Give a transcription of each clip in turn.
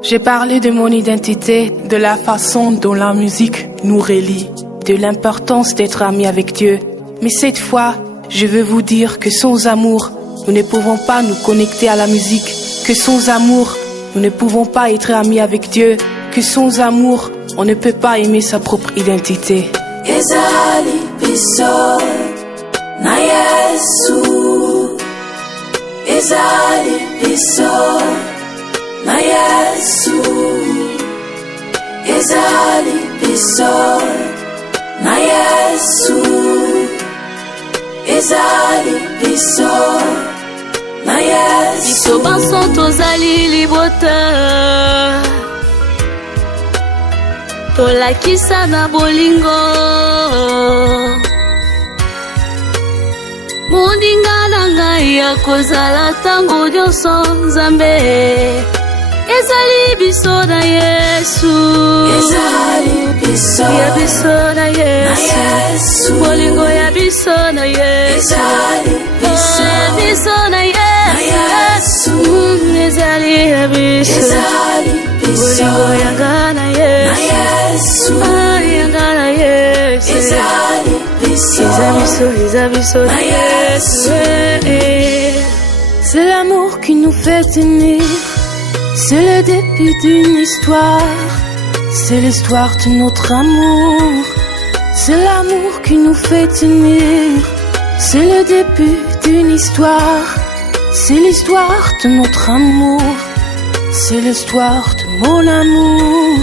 J'ai parlé de mon identité, de la façon dont la musique nous relie, de l'importance d'être amis avec Dieu. Mais cette fois, je veux vous dire que sans amour, nous ne pouvons pas nous connecter à la musique. Que sans amour, nous ne pouvons pas être amis avec Dieu. Que sans amour, on ne peut pas aimer sa propre identité. Ezali biso na Yesu, ezali biso na Yesu, ezali biso na Yesu, ezali biso na Yesu. Biso banso tozali libota, tolakisa na bolingo, moninga na ngai ya kozala tango nyonso Nzambe. Ezali biso na Yesu, ezali biso ya biso na Yesu, bolingo ya biso na Yesu, ezali biso na Yesu, ezali ya biso, ezali biso bolingo yanga na Yesu, yanga na Yesu, ezali biso na Yesu. C'est l'amour qui nous fait tenir. C'est le début d'une histoire. C'est l'histoire de notre amour. C'est l'amour qui nous fait tenir. C'est le début d'une histoire. C'est l'histoire de notre amour. C'est l'histoire de mon amour.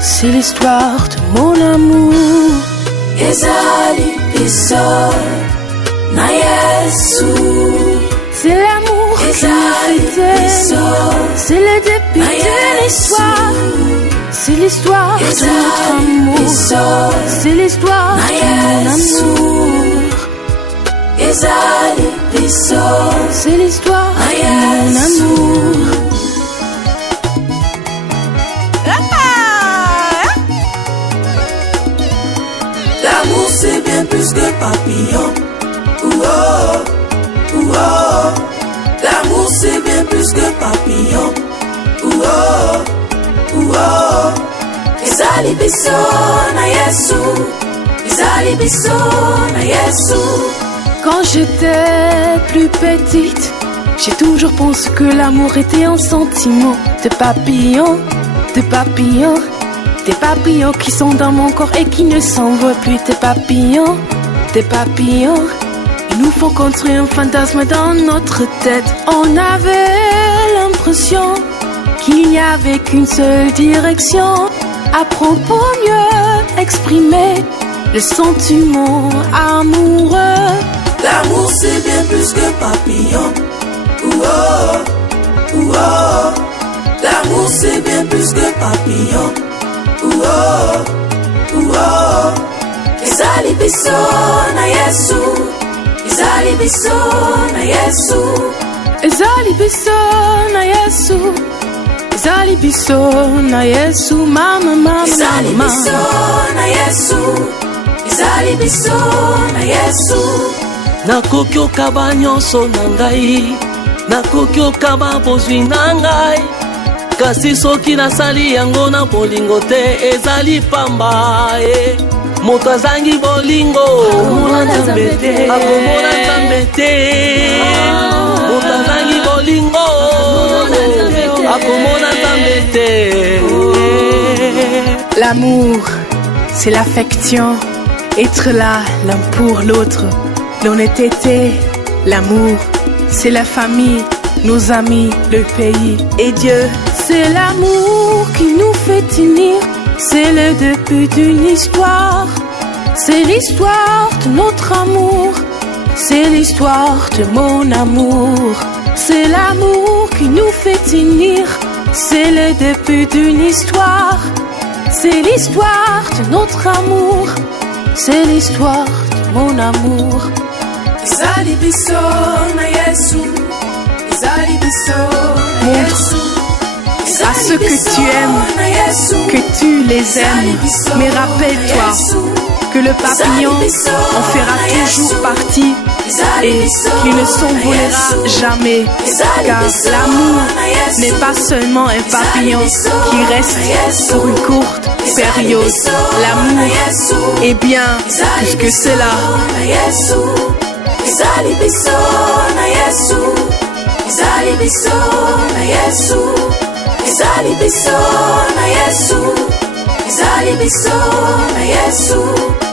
C'est l'histoire de mon amour. ezali biso na Yesu, C'est l'amour qui nous fait tenir. C'est le début d'une histoire. C'est l'histoire de notre amour. C'est l'histoire de mon amour. ezali biso C'est l'histoire de mon amour. L'amour c'est bien plus que papillon. L'amour c'est bien plus que papillon. Ezali biso na Yesu, ezali biso na Yesu. Quand j'étais plus petite, j'ai toujours pensé que l'amour était un sentiment de papillons, de papillons, des papillons qui sont dans mon corps et qui ne s'envolent plus. Des papillons, des papillons. Il nous faut construire un fantasme dans notre tête. On avait l'impression qu'il n'y avait qu'une seule direction. À propos, mieux exprimer le sentiment amoureux. L'amour c'est bien plus que papillon. L'amour c'est bien plus que papillon. Ezali biso na Yesu, ezali biso na Yesu, Ezali biso na Yesu, ezali biso na Yesu, mama, ezali mama. biso na Yesu, ezali biso na Yesu. Nakoki okaba nyonso na ngai, nakoki okaba bozwi na ngai, kasi soki nasali yango na bolingo te, ezali pamba. Moto azangi bolingo akomona Nzambe te, akomona Nzambe te. Moto azangi bolingo akomona Nzambe te. L'amour, c'est l'affection, être là l'un pour l'autre, l'honnêteté. L'amour, c'est la famille, nos amis, le pays et Dieu. C'est l'amour qui nous fait tenir. C'est le début d'une histoire. C'est l'histoire de notre amour. C'est l'histoire de mon amour. C'est l'amour qui nous fait tenir. C'est le début d'une histoire. C'est l'histoire de notre amour. C'est l'histoire de mon amour. Ezali biso na Yesu, ezali biso na Yesu. À ceux que tu aimes, que tu les aimes, mais rappelle-toi que le papillon en fera toujours partie et qui ne s'envolera jamais, car l'amour n'est pas seulement un papillon qui reste pour une courte période. L'amour est bien plus que cela. Zali biso na Yesu.